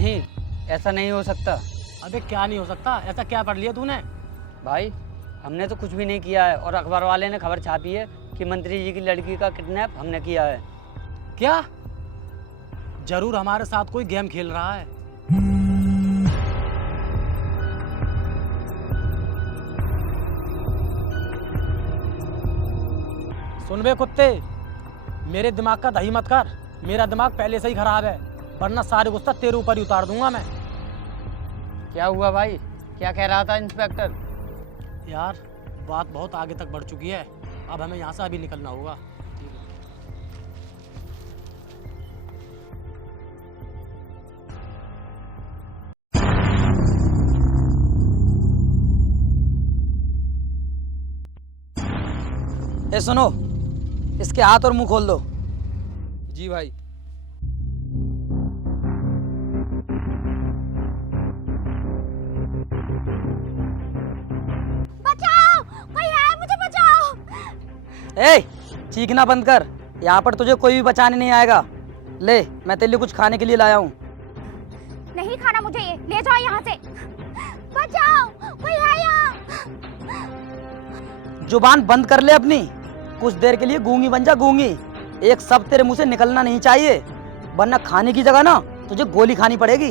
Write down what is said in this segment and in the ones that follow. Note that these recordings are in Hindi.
नहीं, ऐसा नहीं हो सकता। अबे क्या नहीं हो सकता? ऐसा क्या पढ़ लिया तूने? भाई हमने तो कुछ भी नहीं किया है और अखबार वाले ने खबर छापी है कि मंत्री जी की लड़की का किडनैप हमने किया है। क्या? जरूर हमारे साथ कोई गेम खेल रहा है। सुन बे कुत्ते, मेरे दिमाग का दही मत कर। मेरा दिमाग पहले से ही खराब है, वरना सारे गुस्सा तेरे ऊपर ही उतार दूंगा मैं। क्या हुआ भाई? क्या कह रहा था इंस्पेक्टर? यार बात बहुत आगे तक बढ़ चुकी है, अब हमें यहाँ से अभी निकलना होगा। ए सुनो, इसके हाथ और मुंह खोल दो। जी भाई। बचाओ, कोई है, मुझे बचाओ। ए, चीखना बंद कर। यहाँ पर तुझे कोई भी बचाने नहीं आएगा। ले, मैं तेरे लिए कुछ खाने के लिए लाया हूँ। नहीं खाना मुझे, ये ले जाओ यहाँ से। बचाओ, कोई है यहाँ। जुबान बंद कर ले अपनी। कुछ देर के लिए गूंगी बन जा, गूंगी। एक शब्द तेरे मुंह से निकलना नहीं चाहिए, वरना खाने की जगह ना तुझे गोली खानी पड़ेगी।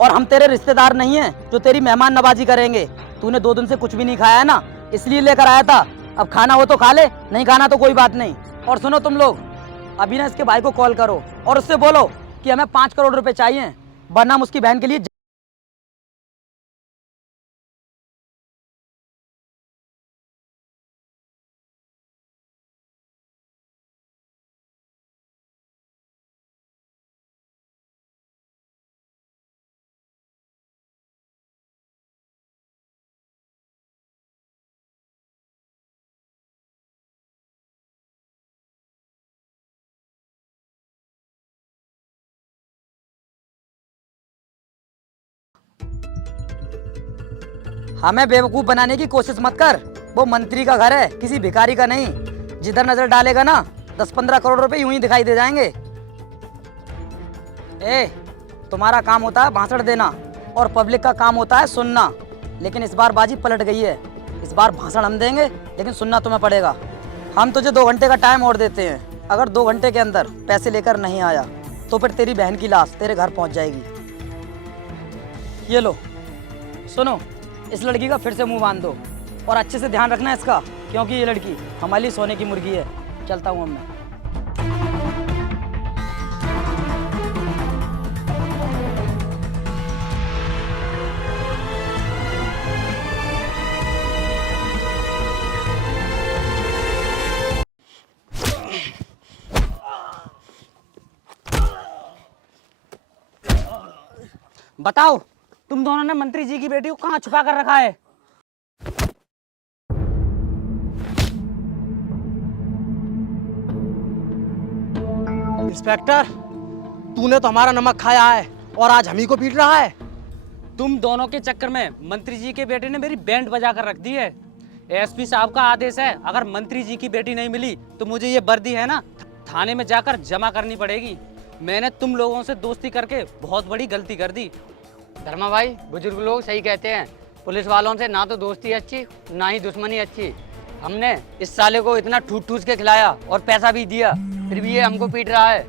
और हम तेरे रिश्तेदार नहीं हैं जो तेरी मेहमान नवाजी करेंगे। तूने 2 दिन से कुछ भी नहीं खाया है ना, इसलिए लेकर आया था। अब खाना हो तो खा ले, नहीं खाना तो कोई बात नहीं। और सुनो तुम लोग, अभी ना इसके भाई को कॉल करो और उससे बोलो कि हमें 5 करोड़ रुपए चाहिए, वरना हम उसकी बहन के लिए। हमें बेवकूफ बनाने की कोशिश मत कर। वो मंत्री का घर है, किसी भिखारी का नहीं। जिधर नजर डालेगा ना 10-15 करोड़ रुपए यूं ही दिखाई दे जाएंगे। ए, तुम्हारा काम होता है भाषण देना और पब्लिक का काम होता है सुनना। लेकिन इस बार बाजी पलट गई है। इस बार भाषण हम देंगे, लेकिन सुनना तुम्हें पड़ेगा। हम तुझे 2 घंटे का टाइम और देते हैं। अगर 2 घंटे के अंदर पैसे लेकर नहीं आया तो फिर तेरी बहन की लाश तेरे घर पहुंच जाएगी। ये लो, सुनो, इस लड़की का फिर से मुंह बांध दो और अच्छे से ध्यान रखना इसका, क्योंकि ये लड़की हमारी सोने की मुर्गी है। चलता हूँ अब मैं। बताओ, तुम दोनों ने मंत्री जी की बेटी को कहाँ छुपा कर रखा है? इंस्पेक्टर, तूने तो हमारा नमक खाया है और आज हम ही को पीट रहा है। तुम दोनों के चक्कर में मंत्री जी के बेटे ने मेरी बैंड बजा कर रख दी है। एसपी साहब का आदेश है, अगर मंत्री जी की बेटी नहीं मिली तो मुझे ये वर्दी है ना थाने में जाकर जमा करनी पड़ेगी। मैंने तुम लोगों से दोस्ती करके बहुत बड़ी गलती कर दी। धर्मा भाई, बुजुर्ग लोग सही कहते हैं, पुलिस वालों से ना तो दोस्ती अच्छी ना ही दुश्मनी अच्छी। हमने इस साले को इतना ठूस ठूस के खिलाया और पैसा भी दिया, फिर भी ये हमको पीट रहा है।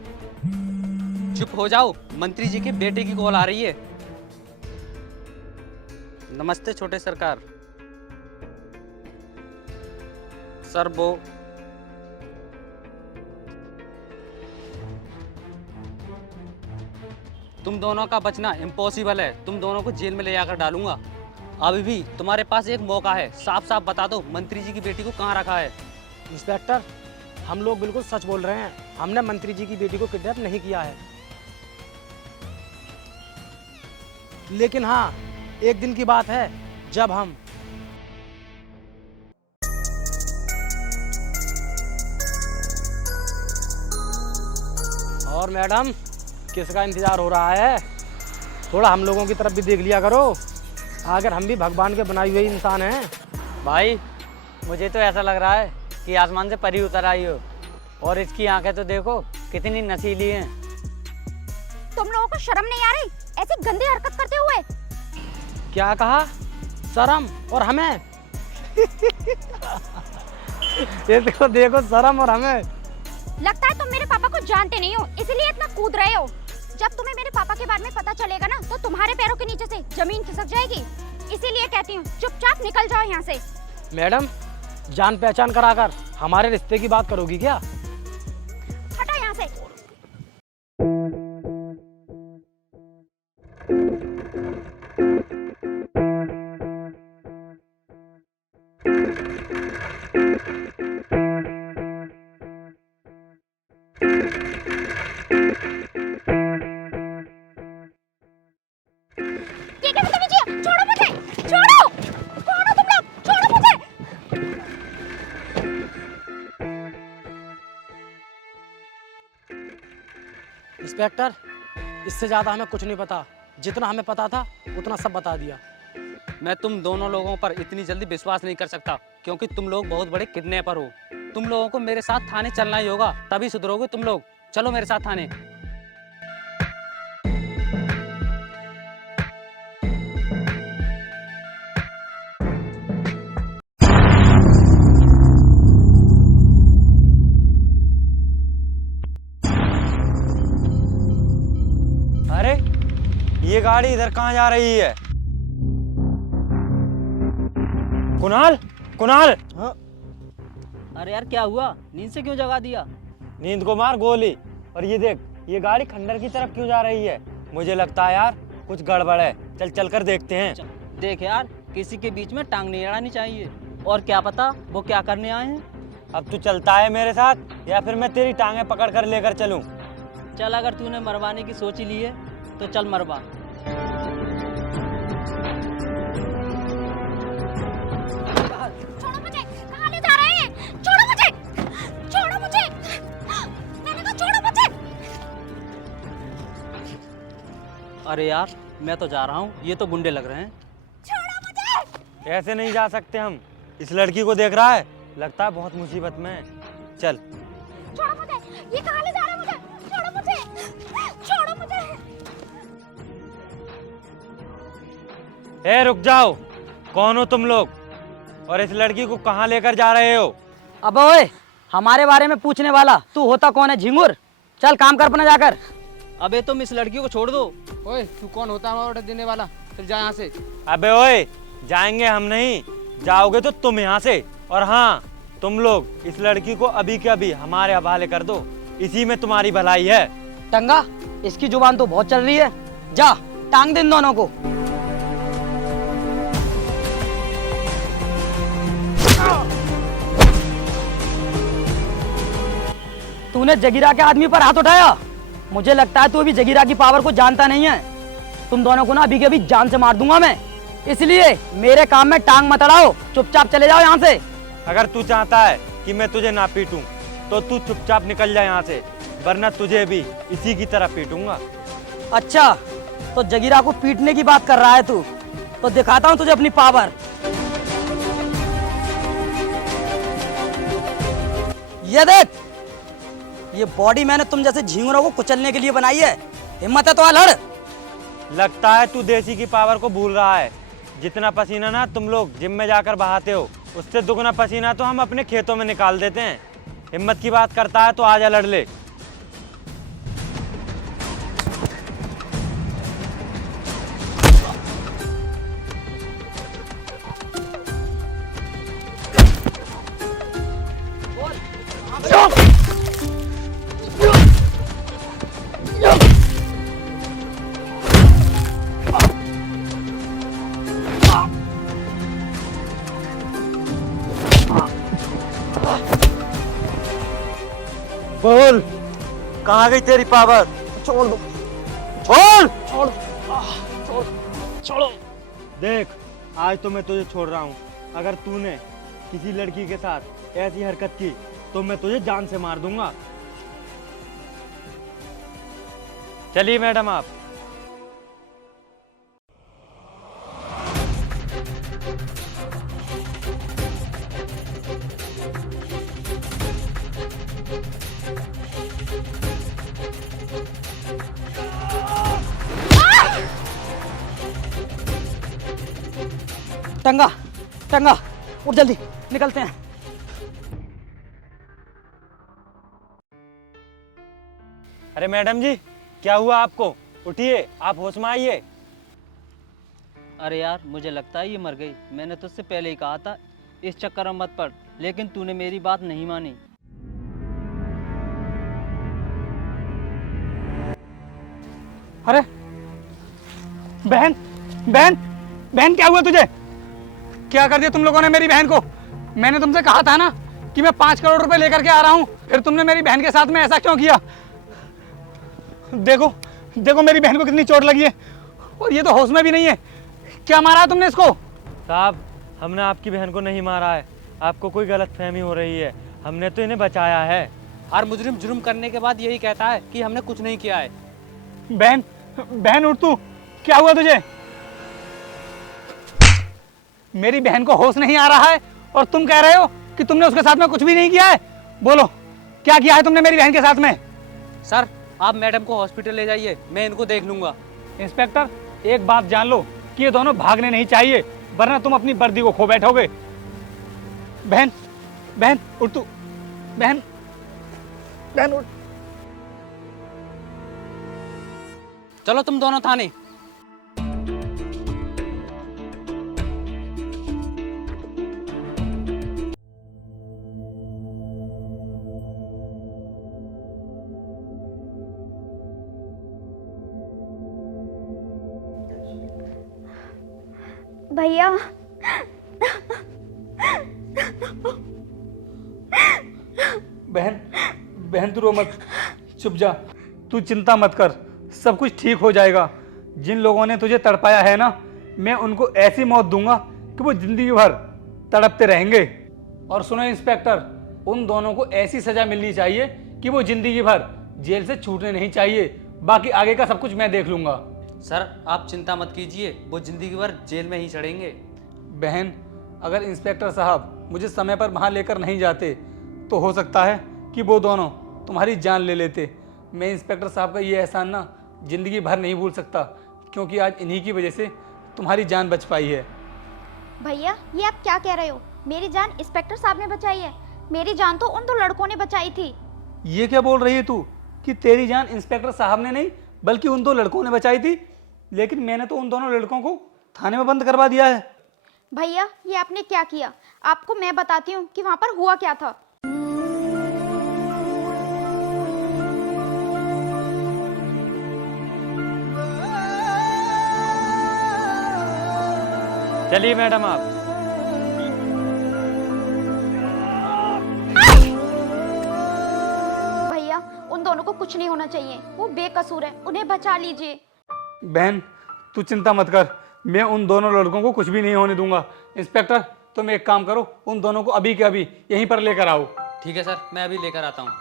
चुप हो जाओ, मंत्री जी के बेटे की कॉल आ रही है। नमस्ते छोटे सरकार। सर वो तुम दोनों का बचना इम्पॉसिबल है। तुम दोनों को जेल में ले जाकर डालूंगा। अभी भी तुम्हारे पास एक मौका है, साफ साफ बता दो मंत्री जी की बेटी को कहाँ रखा है। इंस्पेक्टर, हम लोग बिल्कुल सच बोल रहे हैं। हमने मंत्री जी की बेटी को किडनैप नहीं किया है। लेकिन हाँ, एक दिन की बात है जब हम और मैडम, किसका इंतजार हो रहा है? थोड़ा हम लोगों की तरफ भी देख लिया करो। अगर हम भी भगवान के बनाए हुए इंसान हैं। भाई मुझे तो ऐसा लग रहा है कि आसमान से परी उतर आई हो। और इसकी आंखें तो देखो कितनी नशीली हैं। तुम लोगों को शर्म नहीं आ रही? ऐसी गंदी हरकत करते हुए? क्या कहा? शर्म और हमें? ये देखो देखो, शर्म और हमें। लगता है तुम मेरे पापा को जानते नहीं हो, इसलिए इतना कूद रहे हो। जब तुम्हें मेरे पापा के बारे में पता चलेगा ना, तो तुम्हारे पैरों के नीचे से जमीन खिसक जाएगी। इसीलिए कहती हूँ चुपचाप निकल जाओ यहाँ से। मैडम, जान पहचान कराकर हमारे रिश्ते की बात करोगी क्या? हटो यहाँ से। ये क्या बदतमीजी है? छोड़ो मुझे, छोड़ो, छोड़ो तुम लोग, छोड़ो मुझे। इंस्पेक्टर, इससे ज्यादा हमें कुछ नहीं पता। जितना हमें पता था उतना सब बता दिया। मैं तुम दोनों लोगों पर इतनी जल्दी विश्वास नहीं कर सकता, क्योंकि तुम लोग बहुत बड़े किडनैपर हो। तुम लोगों को मेरे साथ थाने चलना ही होगा, तभी सुधरोगे तुम लोग। चलो मेरे साथ थाने। अरे ये गाड़ी इधर कहाँ जा रही है? कुणाल, कुणाल! अरे यार क्या हुआ? नींद से क्यों जगा दिया? नींद को मार गोली। और ये देख, ये गाड़ी खंडर की तरफ क्यों जा रही है? मुझे लगता है यार कुछ गड़बड़ है। चल चल कर देखते हैं। देख यार, किसी के बीच में टांग नहीं अड़ानी चाहिए। और क्या पता वो क्या करने आए हैं। अब तू चलता है मेरे साथ या फिर मैं तेरी टांगे पकड़ कर लेकर चलूं? चल, अगर तूने मरवाने की सोच ही ली है तो चल मरवा। छोड़ो मुझे, कहाँ ले जा रहे हैं? छोड़ो मुझे, छोड़ो मुझे, मैंने कहा छोड़ो मुझे। अरे यार, मैं तो जा रहा हूँ, ये तो गुंडे लग रहे हैं। छोड़ो मुझे। ऐसे नहीं जा सकते हम। इस लड़की को देख रहा है, लगता है बहुत मुसीबत में है। चल। छोड़ो मुझे, ये कहाँ ले जा रहे हैं मुझे? छोड़ो मुझे, छोड़ो मुझे। ए रुक जाओ, कौन हो तुम लोग और इस लड़की को कहाँ लेकर जा रहे हो? अब ओए, हमारे बारे में पूछने वाला तू होता कौन है झिंगुर? चल काम कर अपना जाकर। अबे तुम इस लड़की को छोड़ दो। ओए तू कौन होता है हमारा ऑर्डर देने वाला? चल जा यहाँ से। अबे ओए, जाएंगे हम नहीं, जाओगे तो तुम यहाँ से। और हाँ, तुम लोग इस लड़की को अभी के अभी हमारे हवाले कर दो, इसी में तुम्हारी भलाई है। टंगा, इसकी जुबान तो बहुत चल रही है। जा टांग दे इन दोनों को। तूने जगीरा के आदमी पर हाथ उठाया। मुझे लगता है तू अभी जगीरा की पावर को जानता नहीं है। तुम दोनों को ना अभी के अभी जान से मार दूंगा मैं। इसलिए मेरे काम में टांग मत अड़ाओ, चुपचाप चले जाओ यहाँ से। अगर तू चाहता है कि मैं तुझे ना पीटूं, तो तू चुपचाप निकल जा यहाँ से, वरना तुझे भी इसी की तरह पीटूंगा। अच्छा, तो जगीरा को पीटने की बात कर रहा है तू? तो दिखाता हूँ तुझे अपनी पावर। ये देख, ये बॉडी मैंने तुम जैसे झिंगुरों को कुचलने के लिए बनाई है। हिम्मत है तो आ लड़। लगता है तू देसी की पावर को भूल रहा है। जितना पसीना ना तुम लोग जिम में जाकर बहाते हो, उससे दुगना पसीना तो हम अपने खेतों में निकाल देते हैं। हिम्मत की बात करता है तो आजा लड़ ले। बोल, कहाँ गई तेरी पावर? छोड़ दो, बोल। छोड़, छोड़ो। देख, आज तो मैं तुझे छोड़ रहा हूँ। अगर तूने किसी लड़की के साथ ऐसी हरकत की तो मैं तुझे जान से मार दूंगा। चलिए मैडम आप। टंगा टंगा, उठ जल्दी, निकलते हैं। अरे मैडम जी, क्या हुआ आपको? उठिए, आप होश में आइए। अरे यार, मुझे लगता है ये मर गई। मैंने तुझसे पहले ही कहा था इस चक्कर में मत पड़, लेकिन तूने मेरी बात नहीं मानी। अरे बहन बहन बहन, क्या हुआ तुझे? क्या कर दिया तुम लोगों ने मेरी बहन को? मैंने तुमसे कहा था ना कि मैं 5 करोड़ रुपए लेकर के आ रहा हूं, फिर तुमने मेरी बहन के साथ में ऐसा क्यों किया? देखो देखो मेरी बहन को कितनी चोट लगी है, और ये तो होश में भी नहीं है। क्या मारा है तुमने इसको? साहब, हमने आपकी बहन को नहीं मारा है, आपको कोई गलतफहमी हो रही है। हमने तो इन्हें बचाया है। हर मुजरिम जुर्म करने के बाद यही कहता है कि हमने कुछ नहीं किया है। बहन बहन उठ तू, क्या हुआ तुझे? मेरी बहन को होश नहीं आ रहा है और तुम कह रहे हो कि तुमने उसके साथ में कुछ भी नहीं किया है। बोलो, क्या किया है तुमने मेरी बहन के साथ में? सर, आप मैडम को हॉस्पिटल ले जाइए, मैं इनको देख लूंगा। इंस्पेक्टर, एक बात जान लो कि ये दोनों भागने नहीं चाहिए, वरना तुम अपनी वर्दी को खो बैठोगे। बहन बहन उठ तू, बहन बहन उठ। चलो तुम दोनों थाने। भैया, बहन बहन तू रो मत, चुप जा, तू चिंता मत कर, सब कुछ ठीक हो जाएगा। जिन लोगों ने तुझे तड़पाया है ना, मैं उनको ऐसी मौत दूंगा कि वो जिंदगी भर तड़पते रहेंगे। और सुनो इंस्पेक्टर, उन दोनों को ऐसी सजा मिलनी चाहिए कि वो जिंदगी भर जेल से छूटने नहीं चाहिए। बाकी आगे का सब कुछ मैं देख लूंगा। सर, आप चिंता मत कीजिए, वो जिंदगी भर जेल में ही चढ़ेंगे। बहन, अगर इंस्पेक्टर साहब मुझे समय पर वहाँ लेकर नहीं जाते तो हो सकता है कि वो दोनों तुम्हारी जान ले लेते। मैं इंस्पेक्टर साहब का ये एहसान ना ज़िंदगी भर नहीं भूल सकता, क्योंकि आज इन्हीं की वजह से तुम्हारी जान बच पाई है। भैया, ये आप क्या कह रहे हो? मेरी जान इंस्पेक्टर साहब ने बचाई है। मेरी जान तो उन 2 लड़कों ने बचाई थी। ये क्या बोल रही है तू कि तेरी जान इंस्पेक्टर साहब ने नहीं बल्कि उन 2 लड़कों ने बचाई थी? लेकिन मैंने तो उन दोनों लड़कों को थाने में बंद करवा दिया है। भैया, ये आपने क्या किया? आपको मैं बताती हूँ कि वहाँ पर हुआ क्या था। चलिए मैडम आप। भैया, उन दोनों को कुछ नहीं होना चाहिए, वो बेकसूर है, उन्हें बचा लीजिए। बहन, तू चिंता मत कर, मैं उन दोनों लड़कों को कुछ भी नहीं होने दूंगा। इंस्पेक्टर, तुम एक काम करो, उन दोनों को अभी के अभी यहीं पर लेकर आओ। ठीक है सर, मैं अभी लेकर आता हूँ।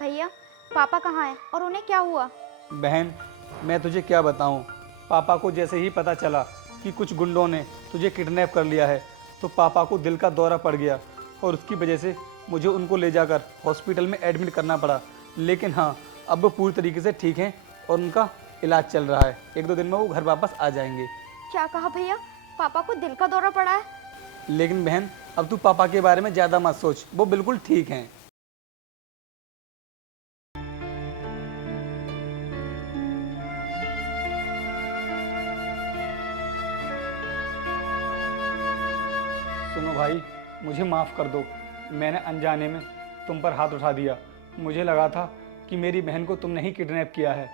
भैया, पापा कहाँ हैं और उन्हें क्या हुआ? बहन, मैं तुझे क्या बताऊं, पापा को जैसे ही पता चला कि कुछ गुंडों ने तुझे किडनैप कर लिया है तो पापा को दिल का दौरा पड़ गया और उसकी वजह से मुझे उनको ले जाकर हॉस्पिटल में एडमिट करना पड़ा। लेकिन हाँ, अब वो पूरी तरीके से ठीक हैं और उनका इलाज चल रहा है। 1-2 दिन में वो घर वापस आ जाएंगे। क्या कहा भैया? पापा को दिल का दौरा पड़ा है? लेकिन बहन, अब तू पापा के बारे में ज़्यादा मत सोच, वो बिल्कुल ठीक हैं। सुनो भाई, मुझे माफ़ कर दो, मैंने अनजाने में तुम पर हाथ उठा दिया। मुझे लगा था कि मेरी बहन को तुमने ही किडनैप किया है।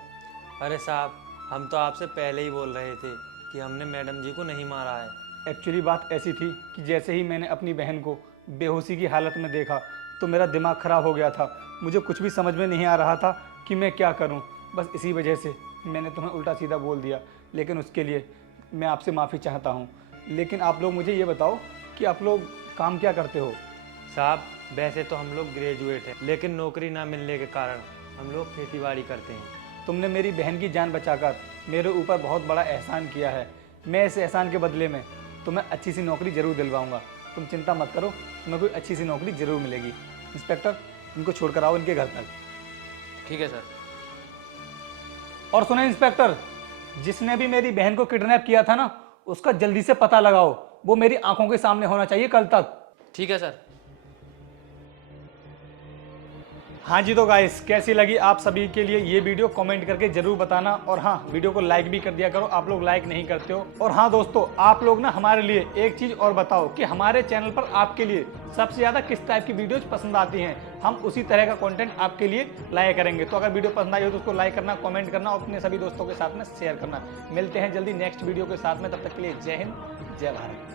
अरे साहब, हम तो आपसे पहले ही बोल रहे थे कि हमने मैडम जी को नहीं मारा है। एक्चुअली बात ऐसी थी कि जैसे ही मैंने अपनी बहन को बेहोशी की हालत में देखा तो मेरा दिमाग ख़राब हो गया था। मुझे कुछ भी समझ में नहीं आ रहा था कि मैं क्या करूं। बस इसी वजह से मैंने तुम्हें उल्टा सीधा बोल दिया, लेकिन उसके लिए मैं आपसे माफ़ी चाहता हूं। लेकिन आप लोग मुझे ये बताओ कि आप लोग काम क्या करते हो? साहब, वैसे तो हम लोग ग्रेजुएट हैं, लेकिन नौकरी ना मिलने के कारण हम लोग खेतीबाड़ी करते हैं। तुमने मेरी बहन की जान बचाकर मेरे ऊपर बहुत बड़ा एहसान किया है। मैं इस एहसान के बदले में तुम्हें अच्छी सी नौकरी ज़रूर दिलवाऊंगा। तुम चिंता मत करो, तुम्हें कोई अच्छी सी नौकरी ज़रूर मिलेगी। इंस्पेक्टर, इनको छोड़कर आओ इनके घर तक। ठीक है सर। और सुने इंस्पेक्टर, जिसने भी मेरी बहन को किडनैप किया था ना, उसका जल्दी से पता लगाओ। वो मेरी आंखों के सामने होना चाहिए कल तक। ठीक है सर। हाँ जी, तो गाइस कैसी लगी आप सभी के लिए ये वीडियो कमेंट करके जरूर बताना। और हाँ, वीडियो को लाइक भी कर दिया करो, आप लोग लाइक नहीं करते हो। और हाँ दोस्तों, आप लोग ना हमारे लिए एक चीज और बताओ कि हमारे चैनल पर आपके लिए सबसे ज्यादा किस टाइप की वीडियोज पसंद आती हैं। हम उसी तरह का कंटेंट आपके लिए लाया करेंगे। तो अगर वीडियो पसंद आई हो तो उसको लाइक करना, कमेंट करना और अपने सभी दोस्तों के साथ में शेयर करना। मिलते हैं जल्दी नेक्स्ट वीडियो के साथ में, तब तक के लिए जय हिंद, जय भारत।